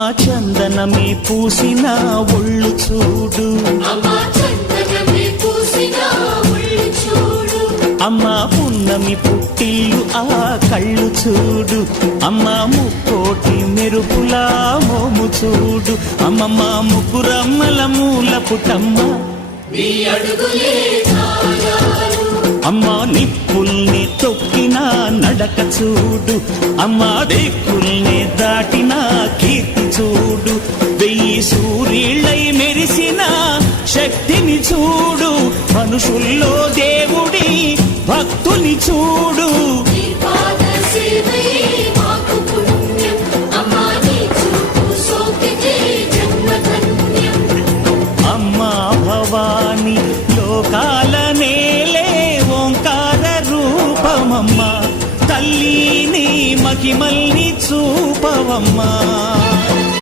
చందనమే పూసిన ఒళ్ళు చూడు, అమ్మా పున్నమి పుట్టిల్లు ఆ కళ్ళు చూడు, అమ్మా ముక్కోటి మెరుపులా మోము చూడు, అమ్మమ్మ ముగ్గురమ్మల మూల పుటమ్మ అమ్మా నిప్పుల్ని తొక్కిన నడక చూడు, అమ్మా దిక్కుల్ని దాటిన కీర్తి చూడు, 1000 సూర్యుళ్ళై మెరిసిన శక్తిని చూడు, మనుషుల్లో దేవుడి భక్తుని చూడు. అమ్మా భవాని లోకాల నేలే ఓంకార రూపమమ్మా, తల్లిని మహిమల్ని చూపవమ్మా.